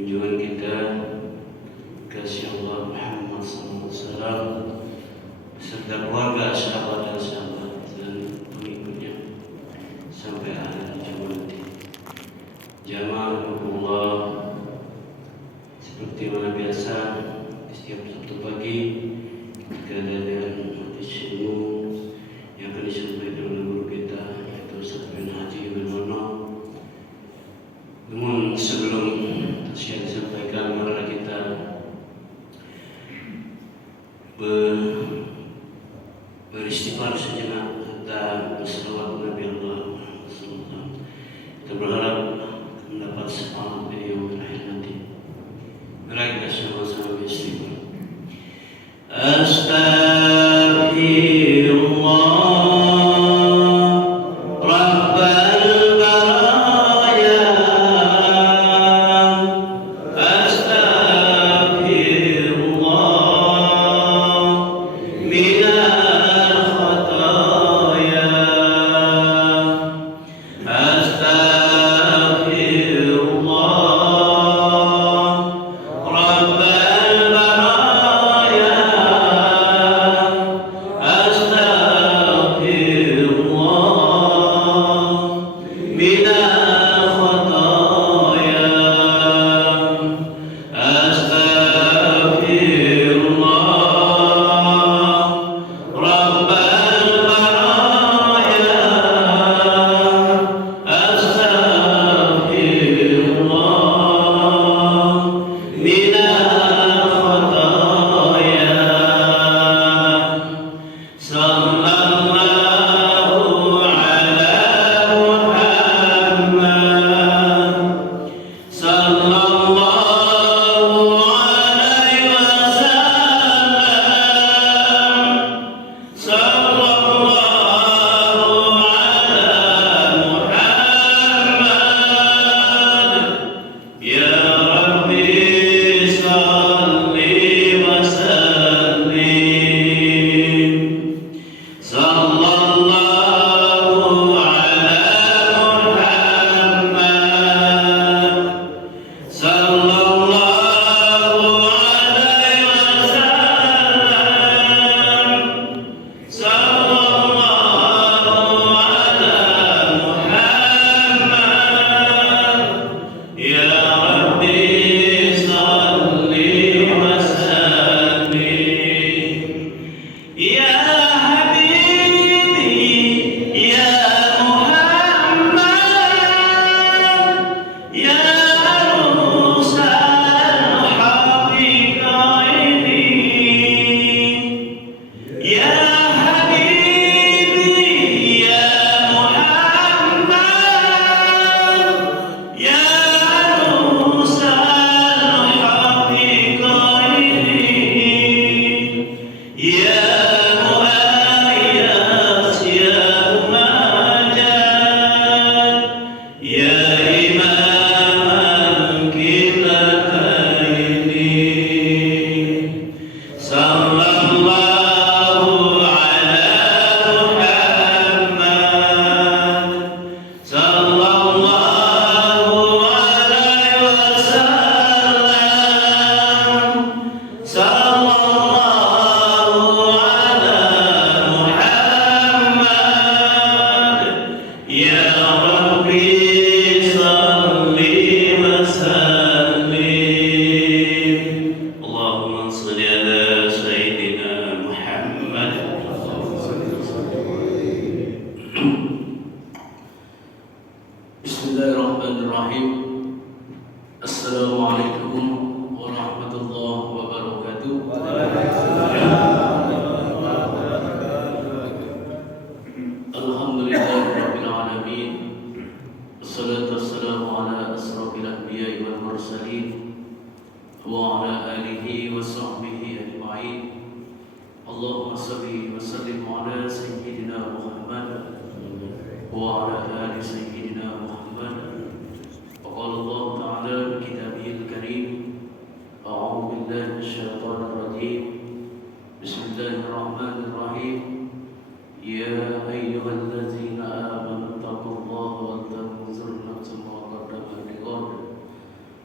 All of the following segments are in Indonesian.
Kunjungan kita kasih Allah Muhammad SAW beserta keluarga, sahabat dan sahabat dan pengikutnya sampai akhir zaman nanti. Jamaahullah, seperti mana biasa setiap Sabtu pagi ketika ada hadis ilmu yang akan disampaikan oleh guru kita yaitu Ustaz bin Haji bin Mono. Namun sebelum yang disampaikan, marilah kita beristighfar sejenak dan berselawat Nabi Allah SAW. Kita berharap mendapat syafaat di yaumil akhir nanti. Mari kita sama-sama beristighfar.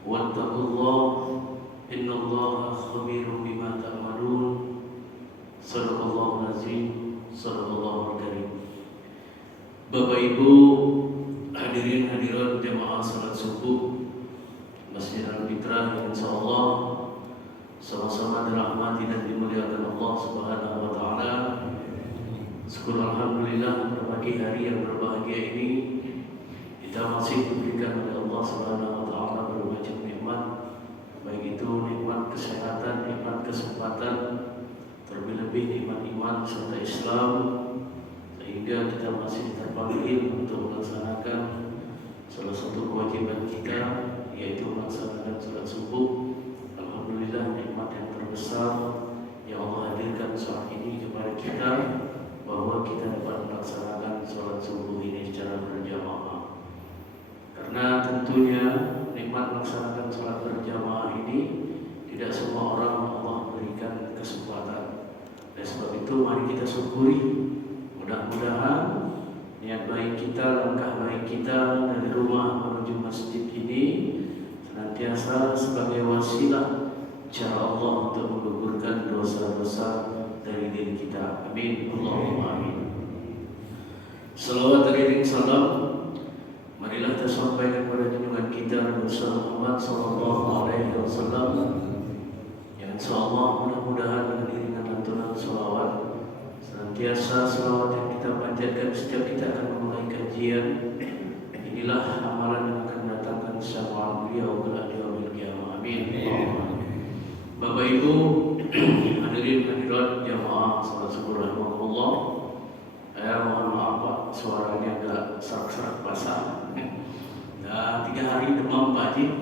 واتقوا الله pagi hari yang berbahagia ini kita masih diberikan oleh Allah Subhanahu wa taala bermacam nikmat, baik itu nikmat kesehatan, nikmat kesempatan, terlebih-lebih nikmat iman serta Islam, sehingga kita masih terpanggil untuk melaksanakan salah satu kewajiban kita, yaitu melaksanakan salat subuh. Alhamdulillah, nikmat yang terbesar yang Allah hadirkan saat ini kepada kita, bahwa kita dapat melaksanakan salat subuh ini secara berjamaah. Karena tentunya nikmat melaksanakan salat berjamaah ini tidak semua orang Allah berikan kesempatan. Oleh sebab itu mari kita syukuri. Mudah-mudahan niat baik kita, langkah baik kita dari rumah menuju masjid ini senantiasa sebagai wasilah cara Allah untuk menggugurkan dosa-dosa dari diri kita. Amin. Allahumma amin. Salawat beriring salam marilah kita sampaikan kepada junjungan kita Rasul Muhammad sallallahu alaihi wasallam, yang insyaallah mudah-mudahan dengan iringan lantunan salawat senantiasa salawat yang kita panjatkan setiap kita akan memulai kajian. Inilah amalan yang akan mendatangkan syafaat beliau kelak di yaumil qiyamah. Amin. Bapak Ibu hadirin hadirat jamaah salat subuh rahimakumullah. Mohon maaf Pak, suaranya agak serak-serak basah. Nah, 3 hari demam Pak Haji.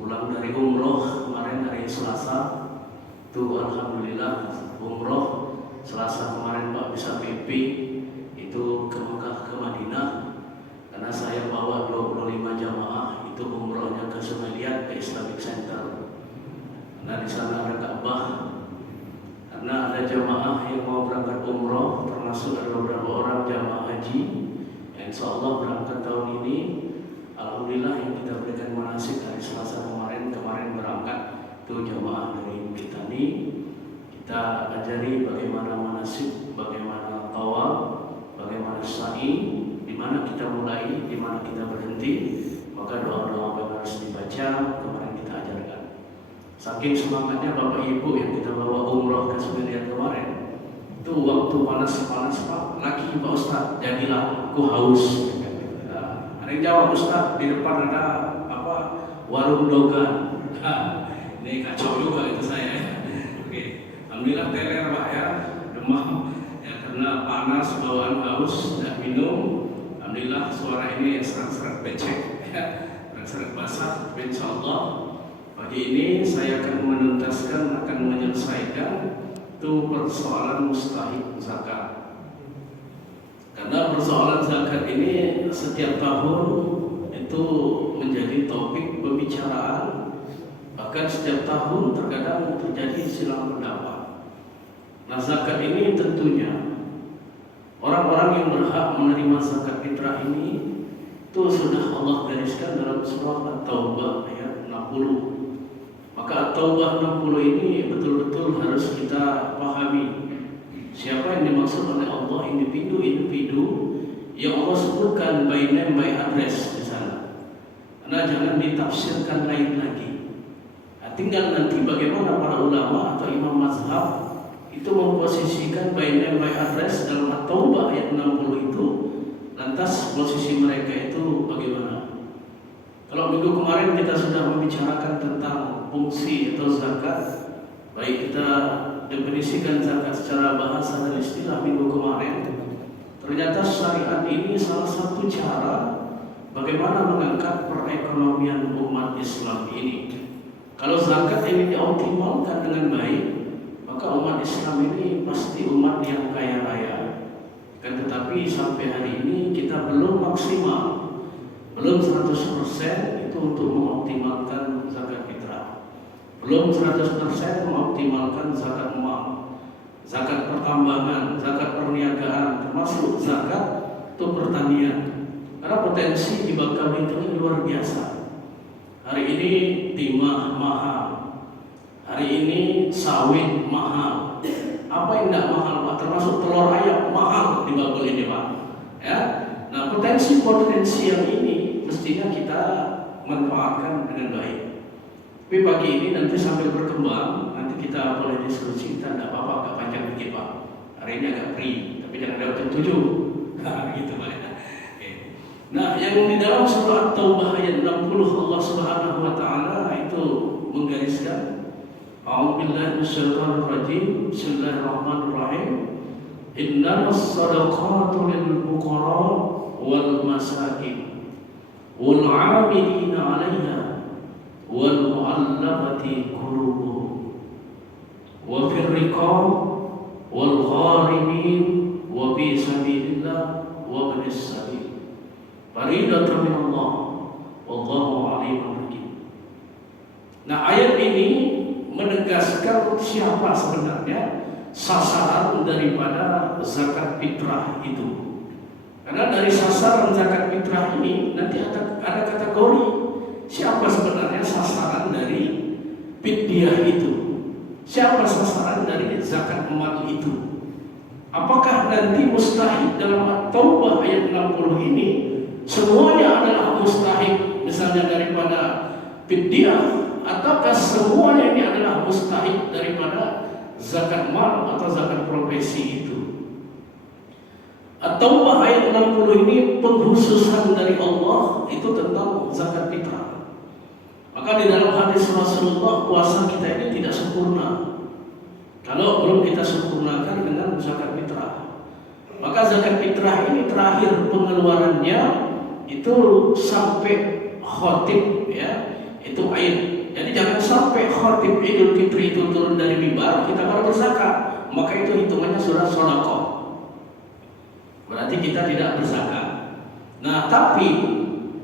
Pulang dari umroh kemarin hari Selasa. Tuh alhamdulillah umroh Selasa kemarin Pak bisa mimpi itu ke Mekah ke Madinah. Karena saya bawa 25 jamaah itu umrohnya ke Sumailiat ke Islamic Center. Nah, di sana ada Ka'bah. Karena ada jamaah yang mau berangkat umroh, termasuk ada beberapa orang jamaah haji yang insya Allah berangkat tahun ini. Alhamdulillah yang kita berikan manasik hari Selasa kemarin berangkat itu jamaah dari Kitani. Kita ajari bagaimana manasik, bagaimana tawaf, bagaimana sa'i, di mana kita mulai, di mana kita berhenti, maka doa-doa yang harus dibaca kemarin kita ajarkan. Saking semangatnya Bapak Ibu yang kita bawa umroh ke Sumailiat kemarin, itu waktu panas-panas Pak, lagi Pak Ustaz, jadilah aku haus. Nah, ada yang jawab, Ustaz, di depan ada apa? Warung dogan. Nah, ini kacau juga itu saya. Oke, alhamdulillah teler Pak ya, demam ya karena panas, bawaan haus, tidak minum. Alhamdulillah suara ini serak-serak becek, ya, serak-serak basah. Insyaallah pagi ini saya akan menuntaskan, akan menyelesaikan itu persoalan mustahik zakat. Karena persoalan zakat ini setiap tahun itu menjadi topik pembicaraan. Bahkan setiap tahun terkadang terjadi silang pendapat. Nah, zakat ini tentunya orang-orang yang berhak menerima zakat fitrah ini itu sudah Allah gariskan dalam surah At-Taubah ayat 60. Maka At-Taubah 60 ini betul-betul harus kita pahami. Siapa yang dimaksud oleh Allah, individu-individu yang Allah sebutkan by name, by address di sana. Karena jangan ditafsirkan lain lagi. Nah, tinggal nanti bagaimana para ulama atau imam mazhab itu memposisikan by name, by address dalam At-Taubah ayat 60 itu. Lantas posisi mereka itu bagaimana? Kalau minggu kemarin kita sudah membicarakan tentang fungsi atau zakat, baik kita definisikan zakat secara bahasa dan istilah minggu kemarin. Ternyata syariat ini salah satu cara bagaimana mengangkat perekonomian umat Islam ini. Kalau zakat ini dioptimalkan dengan baik, maka umat Islam ini pasti umat yang kaya raya. Kan tetapi sampai hari ini kita belum maksimal, belum 100% itu untuk mengoptimalkan zakat fitrah. Belum 100% mengoptimalkan zakat uang, zakat pertambangan, zakat perniagaan, termasuk zakat itu pertanian. Karena potensi di Bangka Belitung luar biasa. Hari ini timah mahal, hari ini sawit mahal. Apa yang tidak mahal Pak? Termasuk telur ayam mahal di Bangka ini Pak. Ya, nah potensi yang ini mestinya kita manfaatkan dengan baik. Tapi pagi ini nanti sambil berkembang, nanti kita boleh diskusi, kita tidak apa-apa, agak panjang dikit Pak. Hari ini agak free, tapi jangan lewat jam 7. Nah, gitu Pak ya. Oke. Nah, yang di dalam surah Taubah ayat 60 Allah Subhanahu wa taala itu menggariskan A'udzubillahi minasyaitonir rajim. Bismillahirrahmanirrahim. Innamas shadaqatu lil fuqara wal masakin wal 'amilina 'alaiha wal mu'allafati qulubuhum wa fir riqab wal gharimin wa fi sabilillah wa ibnis sabil. Faridatan min Allah wallahu alimun hakim. Nah, ayat ini menegaskan siapa sebenarnya sasaran daripada zakat fitrah itu. Karena dari sasaran zakat fitrah ini nanti ada kategori siapa sebenarnya sasaran dari fidyah itu. Siapa sasaran dari zakat mal itu? Apakah nanti mustahik dalam Taubah ayat 60 ini semuanya adalah mustahik misalnya daripada fidyah, ataukah semuanya ini adalah mustahik daripada zakat mal atau zakat profesi itu? At-Taubah ayat 60 ini pengkhususan dari Allah itu tentang zakat fitrah. Maka di dalam hadis Rasulullah, puasa kita ini tidak sempurna kalau belum kita sempurnakan dengan zakat fitrah. Maka zakat fitrah ini terakhir pengeluarannya itu sampai khotib ya, itu aid. Jadi jangan sampai khotib Idul Fitri itu turun dari mimbar kita baru berzakat, maka itu hitungannya sudah sedekah. Berarti kita tidak berzakat. Nah, tapi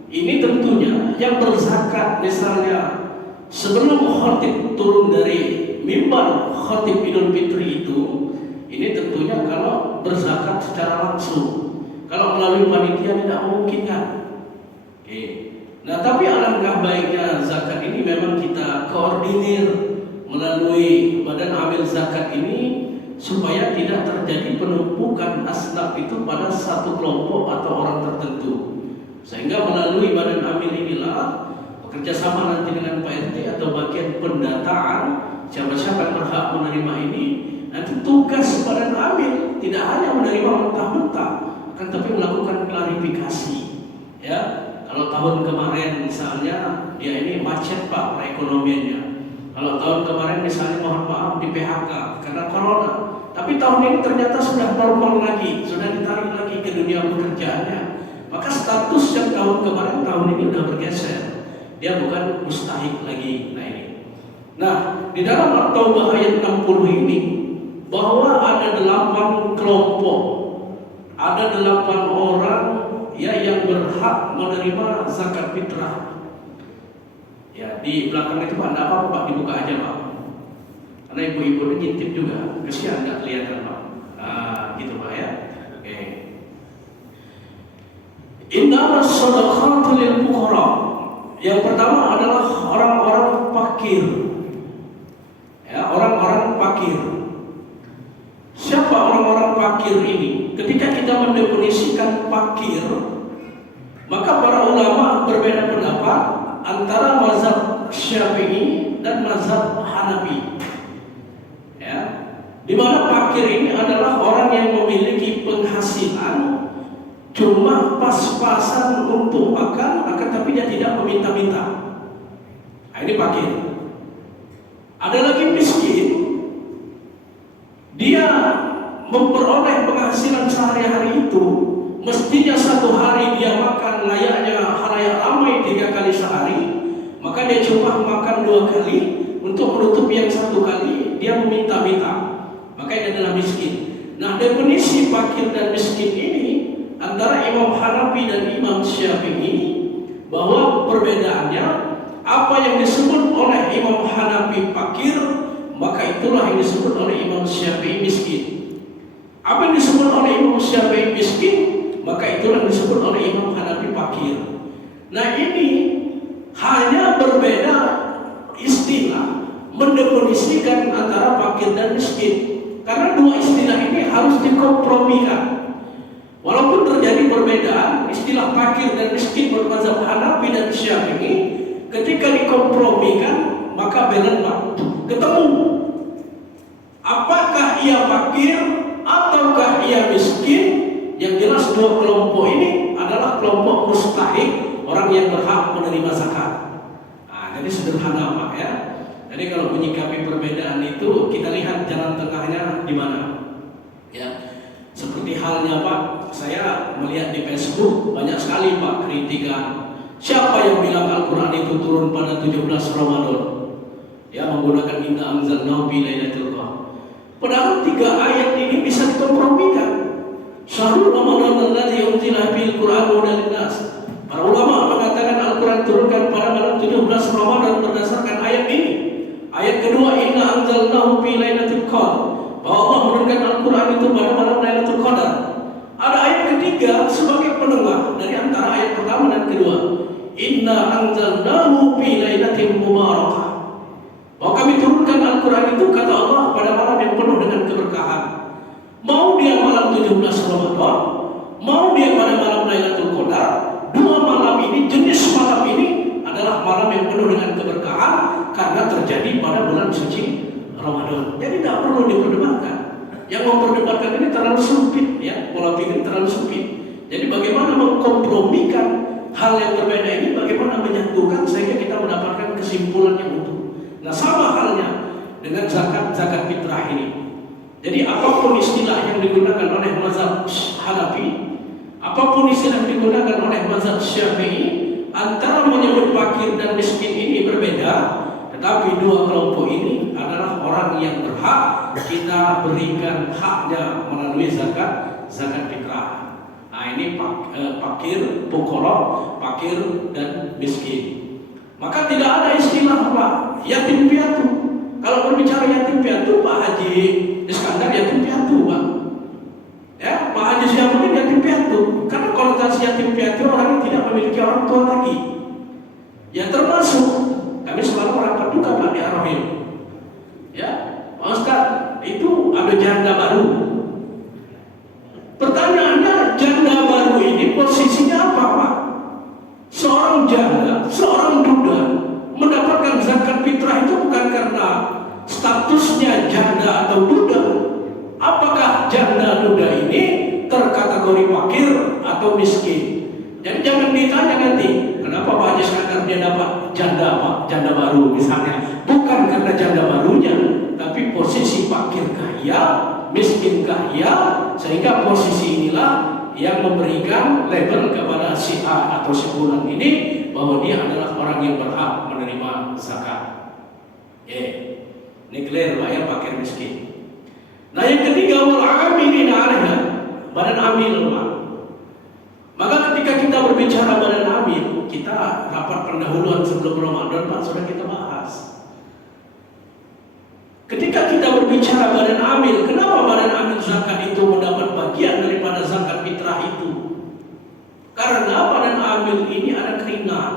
ini tentunya yang berzakat misalnya sebelum khotib turun dari mimbar khotib Idul Fitri itu, ini tentunya kalau berzakat secara langsung. Kalau melalui panitia tidak memungkinkan. Oke. Nah, tapi alangkah baiknya zakat ini memang kita koordinir melalui badan amil zakat ini supaya tidak terjadi penumpukan asnaf itu pada satu kelompok atau orang tertentu. Sehingga melalui badan amil inilah bekerja sama nanti dengan Pak RT atau bagian pendataan siapa-siapa yang berhak menerima ini. Nanti tugas badan amil tidak hanya menerima mentah-mentah, akan tapi melakukan klarifikasi. Ya, kalau tahun kemarin misalnya dia ini macet Pak perekonomiannya. Kalau tahun kemarin misalnya mohon maaf di PHK karena corona, tapi tahun ini ternyata sudah normal lagi, sudah ditarik lagi ke dunia pekerjaannya. Maka status yang tahun kemarin tahun ini sudah bergeser, dia bukan mustahik lagi. Nah, di dalam At-Taubah ayat 60 ini bahwa ada 8 kelompok, ada 8 orang ya yang berhak menerima zakat fitrah. Ya, di belakang itu Pak, ada apa Pak? Dibuka aja Pak. Karena ibu-ibu ini ngintip juga, kesian nggak kelihatan Pak. Nah, gitu Pak ya. Oke. Innamas shadaqatu lil fuqara. Yang pertama adalah orang-orang fakir. Ya, orang-orang fakir. Siapa orang-orang fakir ini? Ketika kita mendefinisikan fakir, maka para ulama berbeda pendapat antara mazhab Syafi'i dan mazhab Hanafi. Ya, di mana fakir ini adalah orang yang memiliki penghasilan cuma pas-pasan untuk makan, akan tapi dia tidak meminta-minta. Nah, ini fakir. Ada lagi miskin, dia memperoleh penghasilan sehari-hari itu, mestinya satu hari dia makan layaknya halayak ramai 3 kali sehari, maka dia cuma makan 2 kali untuk menutupi yang 1 kali, dia meminta-minta. Maka ini adalah miskin. Nah, definisi fakir dan miskin ini antara Imam Hanafi dan Imam Syafi'i, bahwa perbedaannya apa yang disebut oleh Imam Hanafi fakir, maka itulah yang disebut oleh Imam Syafi'i miskin. Apa yang disebut oleh Imam Syafi'i miskin, maka itulah yang disebut oleh Imam Hanafi fakir. Nah, ini hanya berbeda istilah mendefinisikan antara fakir dan miskin. Karena dua istilah ini harus dikompromikan. Walaupun terjadi perbedaan istilah fakir dan miskin menurut mazhab Hanafi dan Syafi'i, ketika dikompromikan maka balance ketemu. Apakah ia fakir ataukah ia miskin? Yang jelas dua kelompok ini adalah kelompok mustahik, orang yang berhak menerima zakat. Nah, jadi sederhana Pak ya. Jadi kalau menyikapi perbedaan itu kita lihat jalan tengahnya di mana. Ya. Seperti halnya Pak, saya melihat di Facebook banyak sekali Pak kritikan. Siapa yang bilang Al-Quran itu turun pada 17 Ramadan? Ya, menggunakan inna anzalnahu fi lailatul qadar. Padahal 3 ayat ini bisa dikompromikan. Syahrul Ramadan alladzi unzila fil Qur'an hudan linnas. Para ulama mengatakan Al-Quran turunkan pada malam 17 Ramadan berdasarkan ayat ini. Ayat kedua, inna anzalnahu fi lailatul qadar. Bahwa Allah menurunkan Al-Quran itu pada malam Lailatul Qadar. Ada ayat ketiga sebagai penengah dari antara ayat pertama dan kedua. Inna anzalnahu fi lailatin mubarakah. Bahwa kami turunkan Al-Quran itu kata Allah pada malam yang penuh dengan keberkahan. Mau dia malam 17 Ramadan, mau dia pada malam Lailatul Qadar, dua malam ini, jenis malam ini adalah malam yang penuh dengan keberkahan karena terjadi pada bulan suci Ramadan. Jadi tidak perlu diperdebatkan. Yang memperdebatkan ini terlalu sempit, ya, pola pikir terlalu sempit. Jadi bagaimana mengkompromikan hal yang berbeda ini, bagaimana menyatukan sehingga kita mendapatkan kesimpulan yang utuh. Nah, sama halnya dengan zakat fitrah ini. Jadi apapun istilah yang digunakan oleh mazhab Hanafi, apapun istilah yang digunakan oleh mazhab Syafi'i, antara menyebut fakir dan miskin ini berbeda. Tetapi dua kelompok ini adalah orang yang berhak kita berikan haknya melalui zakat fitrah. Nah, ini fakir, fuqara, fakir dan miskin. Maka tidak ada istilah apa yatim piatu. Kalau berbicara yatim piatu, Pak Haji Iskandar yatim piatu, Pak. Ya, Pak Haji Syamudin yatim piatu. Karena konotasi yatim piatu orang yang tidak memiliki orang tua lagi. Ya, termasuk kami selalu merapat duka Pak di Ar-Rahim. Ya, Pak Ustaz, itu ada janda baru. Pertanyaannya, janda baru ini posisinya apa Pak? Seorang janda, seorang duda mendapatkan zakat fitrah itu bukan karena statusnya janda atau duda. Apakah janda duda ini terkategori fakir atau miskin? Jadi jangan ditanya nanti, kenapa Pak Haji Iskandar dia dapat janda Pak, janda baru misalnya. Bukan karena janda barunya, tapi posisi fakir kaya, miskin kaya, sehingga posisi inilah yang memberikan label kepada si A atau si fulan ini bahwa dia adalah orang yang berhak menerima zakat. Ini clear Pak ya, fakir miskin. Nah, yang ketiga, wal amilina 'alaiha, badan amil Pak. Maka ketika kita berbicara badan amil, kita rapat pendahuluan sebelum Ramadan Pak sudah kita bahas. Ketika kita berbicara badan amil, kenapa badan amil zakat itu mendapat bagian daripada zakat fitrah itu? Karena badan amil ini ada keringat.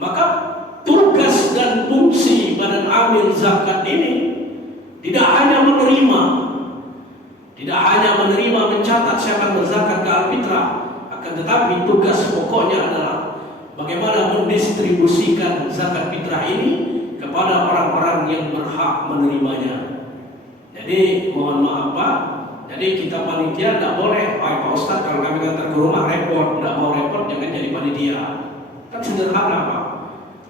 Maka tugas dan fungsi badan amil zakat ini tidak hanya menerima mencatat siapa berzakat ke al-fitrah, akan tetapi tugas pokoknya adalah bagaimana mendistribusikan zakat fitrah ini kepada orang-orang yang berhak menerimanya. Jadi mohon maaf Pak, jadi kita panitia tidak boleh, Pak Ustaz kalau kami ngantar ke rumah repot, tidak mau repot jangan jadi panitia. Kan sederhana Pak.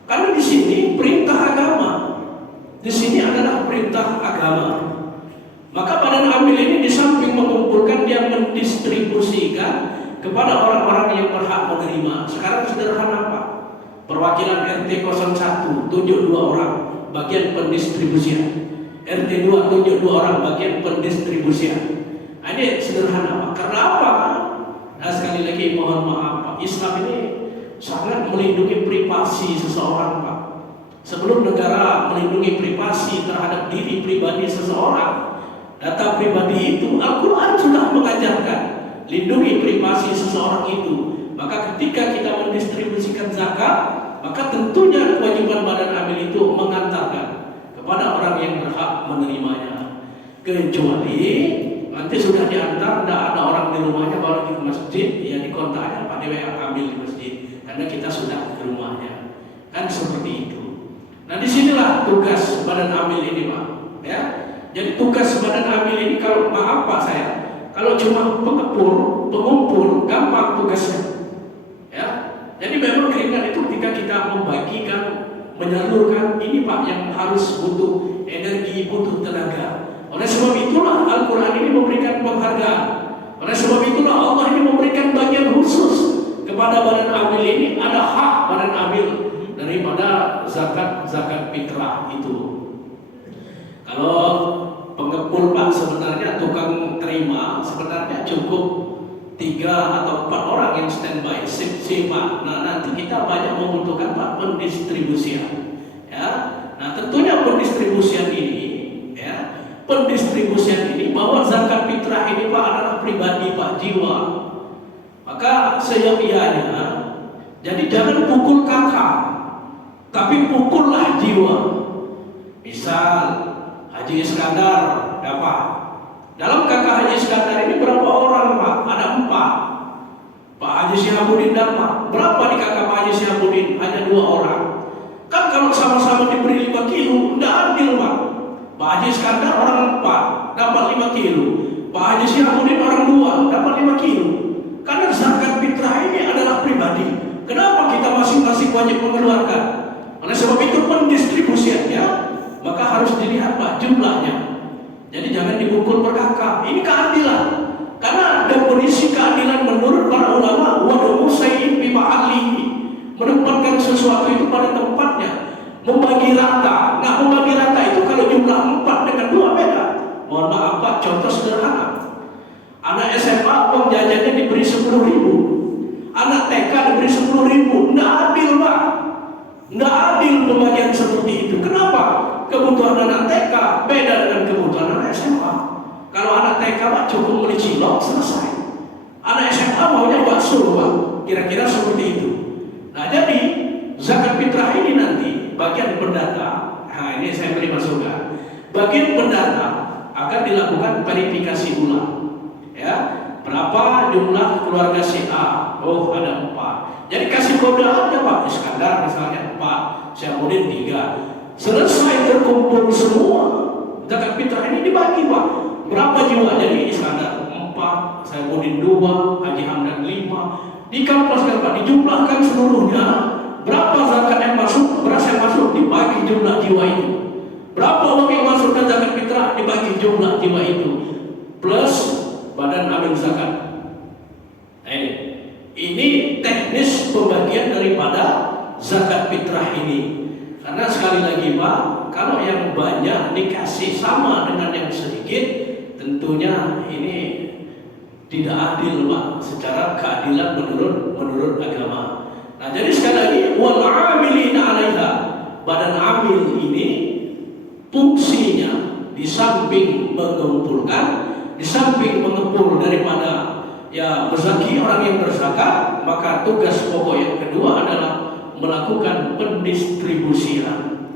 Karena di sini perintah agama, di sini adalah perintah agama. Maka badan amil ini di samping mengumpulkan, dia mendistribusikan kepada orang-orang yang berhak menerima. Sekarang sederhana Pak, perwakilan RT 01 tunjuk 2 orang bagian pendistribusian, RT 2 tunjuk 2 orang bagian pendistribusian. Ini sederhana Pak. Karena apa? Nah, sekali lagi mohon maaf Pak, Islam ini sangat melindungi privasi seseorang Pak. Sebelum negara melindungi privasi terhadap diri pribadi seseorang, data pribadi itu Al-Quran sudah mengajarkan lindungi privasi seseorang itu. Maka ketika kita mendistribusikan zakat, maka tentunya kewajiban badan amil itu mengantarkan kepada orang yang berhak menerimanya. Kecuali nanti sudah diantar, tidak ada orang di rumahnya, baru lagi ke masjid, ya di kontaknya Pak Dewa yang ambil di masjid, karena kita sudah ke rumahnya. Kan seperti itu. Nah, disinilah tugas badan amil ini Pak. Ya, jadi tugas badan amil ini, kalau maaf Pak Kalau cuma pengumpul, gampang tugasnya. Ya, jadi memang keringat itu ketika kita membagikan, menyalurkan, ini Pak yang harus butuh energi, butuh tenaga. Oleh sebab itulah Al-Quran ini memberikan penghargaan. Oleh sebab itulah Allah ini memberikan bagian khusus kepada badan amil ini. Ada hak badan amil daripada zakat fitrah itu. Kalau pengepul Pak sebenarnya tukang terima sebenarnya cukup 3 atau 4 orang yang standby sip Pak. Nah nanti kita banyak membutuhkan Pak pendistribusian. Ya, nah tentunya pendistribusian ini bahwa zakat fitrah ini Pak adalah pribadi Pak, jiwa. Maka seyogianya, jadi jangan pukul kakak, tapi pukullah jiwa. Misal Haji Iskandar dapat. Dalam kakak Haji Iskandar ini berapa orang Pak? Ada 4. Pak Haji Syihabuddin dapat. Berapa di kakak Pak Haji Syihabuddin? Hanya 2 orang. Kan kalau sama-sama diberi 5 kilo, tidak adil Pak. Pak Haji Iskandar orang 4, dapat 5 kilo. Pak Haji Syihabuddin orang 2, dapat 5 kilo. Karena zakat fitrah ini adalah pribadi. Kenapa kita masing-masing wajib mengeluarkan? Oleh sebab itu pendistribusiannya, maka harus dilihat Pak jumlahnya. Jadi jangan dipukul per kakak. Ini keadilan. Karena definisi keadilan menurut para ulama, wadu musayyin bi ma'alihi, menempatkan sesuatu itu pada tempatnya, membagi rata. Nah, membagi rata itu kalau jumlah 4 dengan 2 beda. Mohon maaf Pak, contoh sederhana. Anak SMA uang jajannya diberi 10.000. Anak TK diberi 10.000. Nggak adil Pak. Nggak adil pembagian seperti itu. Kenapa? Kebutuhan anak TK beda dengan kebutuhan anak SMA. Kalau anak TK Pak cukup beli cilok selesai. Anak SMA maunya bakso Pak. Kira-kira seperti itu. Nah jadi zakat fitrah ini nanti bagian pendata. Nah ini saya beri masukan. Bagian pendata akan dilakukan verifikasi ulang. Ya, berapa jumlah keluarga si A? Oh ada 4. Jadi kasih kode aja Pak. Iskandar misalnya 4, Syihabuddin 3. Selesai terkumpul semua, zakat fitrah ini dibagi Pak. Berapa jiwa? Jadi Iskandar 4, Syihabuddin 2, Haji Hamdan 5. Dikamplaskan Pak, dijumlahkan seluruhnya. Berapa zakat yang masuk, beras yang masuk, dibagi jumlah jiwa itu. Berapa uang yang masuk ke zakat fitrah, dibagi jumlah jiwa itu. Plus badan amil zakat. Ini teknis pembagian daripada zakat fitrah ini. Karena sekali lagi Pak, kalau yang banyak dikasih sama dengan yang sedikit, tentunya ini tidak adil Pak, secara keadilan menurut agama. Nah jadi sekali lagi, wal amilina 'alaiha, badan amil ini fungsinya di samping mengumpulkan, di samping mengepul daripada ya berzaki orang yang berzakat, maka tugas pokok yang kedua adalah melakukan pendistribusian.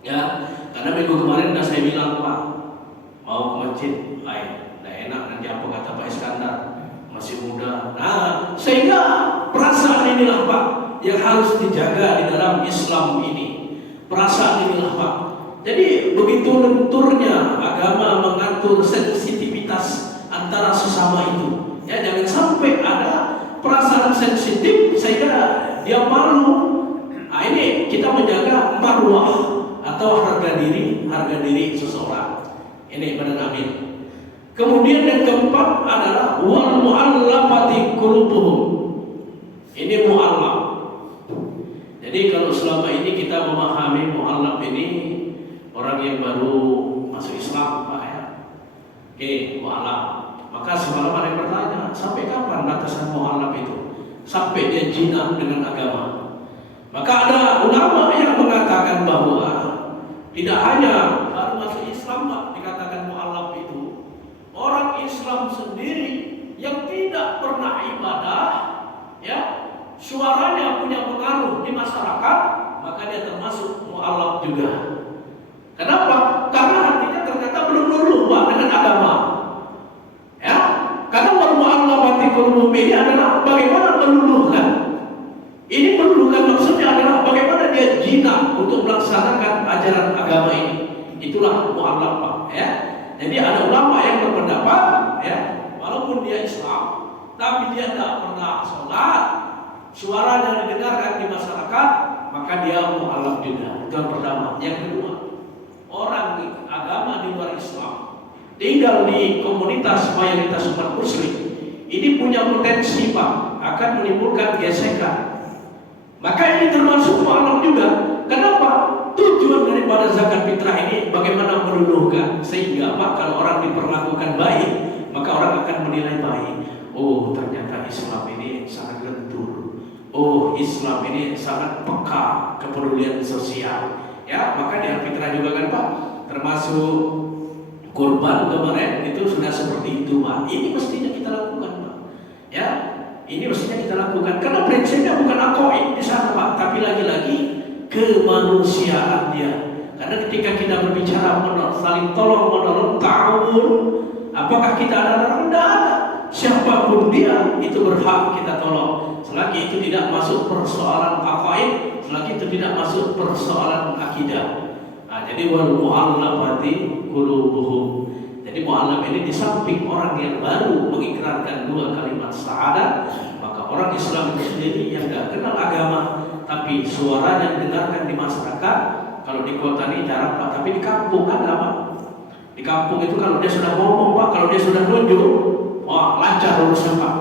Ya, karena minggu kemarin sudah saya bilang Pak, mau ke masjid, tidak enak nanti apa kata Pak Iskandar, masih muda. Nah, sehingga perasaan inilah Pak yang harus dijaga di dalam Islam ini. Perasaan inilah Pak. Jadi begitu lenturnya agama mengatur sensitivitas antara sesama itu. Ya, jangan sampai ada perasaan sensitif sehingga dia malu. Nah, ini kita menjaga marwah atau harga diri seseorang. Ini badan amil. Kemudian yang keempat adalah wal mu'allafati qulubuhum. Ini mu'allaf. Jadi kalau selama ini kita memahami mu'allaf ini orang yang baru masuk Islam Pak ya. Oke, mu'allaf. Maka semalam ada yang bertanya, sampai kapan batasan mu'allaf itu? Sampai dia jinah dengan agama. Maka ada ulama yang mengatakan bahwa tidak hanya baru masuk Islam Pak dikatakan mu'allaf itu, orang Islam sendiri yang tidak pernah ibadah, ya suaranya punya pengaruh di masyarakat, maka dia termasuk mu'allaf juga. Kenapa? Karena hatinya ternyata belum luluh Pak dengan agama. Ya, karena wal mu'allafati qulubuhum ini adalah bagaimana meluluhkan. Ini meluluhkan maksudnya adalah bagaimana dia jinak untuk melaksanakan ajaran agama ini. Itulah mu'allaf Pak. Ya. Jadi ada ulama yang berpendapat, ya, walaupun walaupun dia Islam, tapi dia tidak pernah sholat, suaranya didengarkan di masyarakat, maka dia mu'alaf juga. Itu yang pertama. Yang kedua, orang agama di luar Islam tinggal di komunitas mayoritas umat muslim, ini punya potensi Pak, akan menimbulkan gesekan. Maka ini termasuk mu'alaf juga. Kenapa? Tujuan daripada zakat fitrah ini bagaimana meluluhkan, sehingga Pak, kalau orang diperlakukan baik, maka orang akan menilai baik. Oh, ternyata Islam ini sangat lentur. Oh, Islam ini sangat peka kepedulian sosial. Ya, maka di fitrah juga kan Pak, termasuk kurban kemarin itu sudah seperti itu Pak. Ini mestinya kita lakukan Pak. Ya, ini mestinya kita lakukan karena prinsipnya bukan aqaid di sana Pak, tapi lagi-lagi kemanusiaan dia. Karena ketika kita berbicara saling tolong menolong ta'awun, apakah kita ada rendah? Siapapun dia itu berhak kita tolong. Selagi itu tidak masuk persoalan aqaid, selagi itu tidak masuk persoalan akidah. Nah, jadi wal mu'allafati qulubuhum. Jadi mu'allaf ini di samping orang yang baru mengikrarkan dua kalimat syahadat, maka orang Islam itu sendiri yang tidak kenal agama, tapi suaranya didengarkan di masyarakat. Kalau di kota ini jarang Pak, tapi di kampung kan apa? Di kampung itu kalau dia sudah ngomong Pak, kalau dia sudah nunjuk, wah lancar urusan Pak.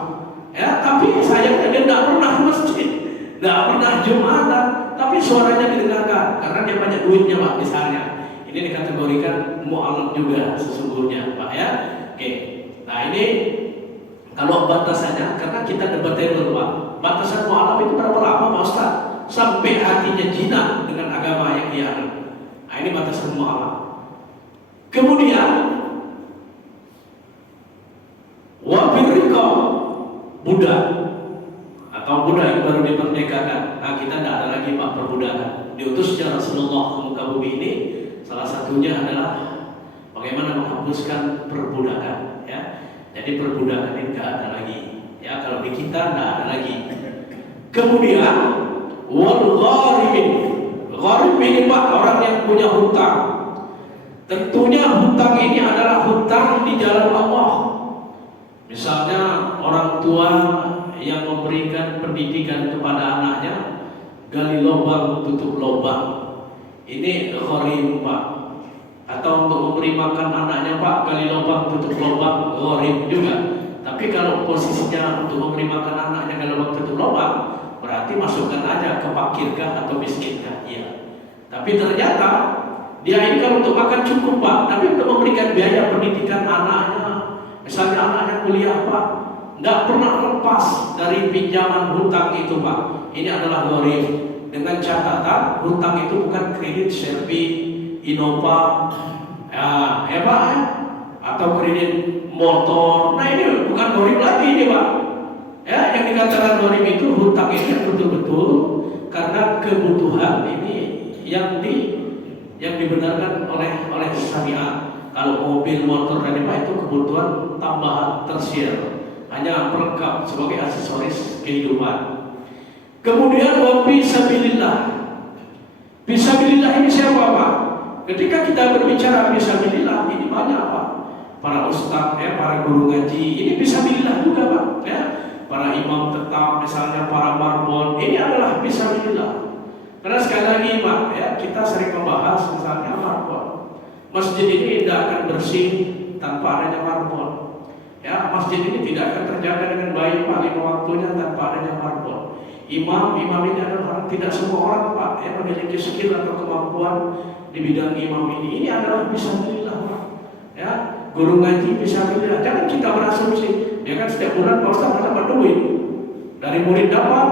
Ya, tapi sayangnya dia tidak pernah ke masjid, tidak pernah Jumatan, tapi suaranya didengarkan karena dia banyak duitnya Pak misalnya. Ini dikategorikan mu'alaf juga sesungguhnya Pak ya. Oke. Nah ini kalau batasannya, karena kita debatable Pak, batasan mu'alaf itu berapa lama Pak Ustaz? Sampai hatinya jinak dengan agama yang dia anut. Nah ini batasan mu'alaf. Kemudian wabirriqa, budak atau budak yang baru diperdekakan. Nah kita tidak ada lagi Pak perbudakan. Diutusnya Rasulullah ke muka bumi ini, salah satunya adalah bagaimana menghapuskan perbudakan. Ya, jadi perbudakan ini tidak ada lagi. Ya, kalau di kita tidak ada lagi. Kemudian wal gharimin, gharib ini Pak orang yang punya hutang. Tentunya hutang ini adalah hutang di jalan Allah. Misalnya orang tua yang memberikan pendidikan kepada anaknya, gali lubang tutup lubang, ini gharib Pak. Atau untuk memberi makan anaknya Pak, gali lubang tutup lubang, gharib juga. Tapi kalau posisinya untuk memberi makan anaknya gali lubang tutup lubang, berarti masukkan aja ke fakirkah atau miskinkah? Iya. Tapi ternyata dia ini kalau untuk makan cukup Pak, tapi untuk memberikan biaya pendidikan anaknya, misalnya anaknya kuliah Pak, tidak pernah lepas dari pinjaman hutang itu Pak. Ini adalah gharib. Dengan catatan hutang itu bukan kredit Serpi, Innova, ya Pak, atau kredit motor. Nah ini bukan gharib lagi ini Pak. Ya, yang dikatakan gharib itu hutang ini yang betul-betul karena kebutuhan ini yang dibenarkan oleh syariat. Kalau mobil, motor dan Pak itu kebutuhan tambahan tersier, hanya pelengkap sebagai aksesoris kehidupan. Kemudian wa fisabilillah. Fisabilillah ini siapa Pak? Ketika kita berbicara fisabilillah ini banyak Pak. Para ustaz ya, para guru ngaji, ini fisabilillah juga Pak ya. Para imam tetap misalnya, para marbon, ini adalah fisabilillah. Karena sekali lagi Pak ya, kita sering membahas misalnya marbon. Masjid ini tidak akan bersih tanpa adanya marbon. Ya, masjid ini tidak akan terjaga dengan baik Pak 5 waktunya tanpa adanya marbon. Imam ini adalah orang, tidak semua orang Pak yang memiliki skill atau kemampuan di bidang imam ini. Ini adalah fisabilillah Pak. Ya, guru ngaji fisabilillah. Jangan kita berasumsi, dia kan setiap bulan Pak Ustaz dapat duit dari murid dapat.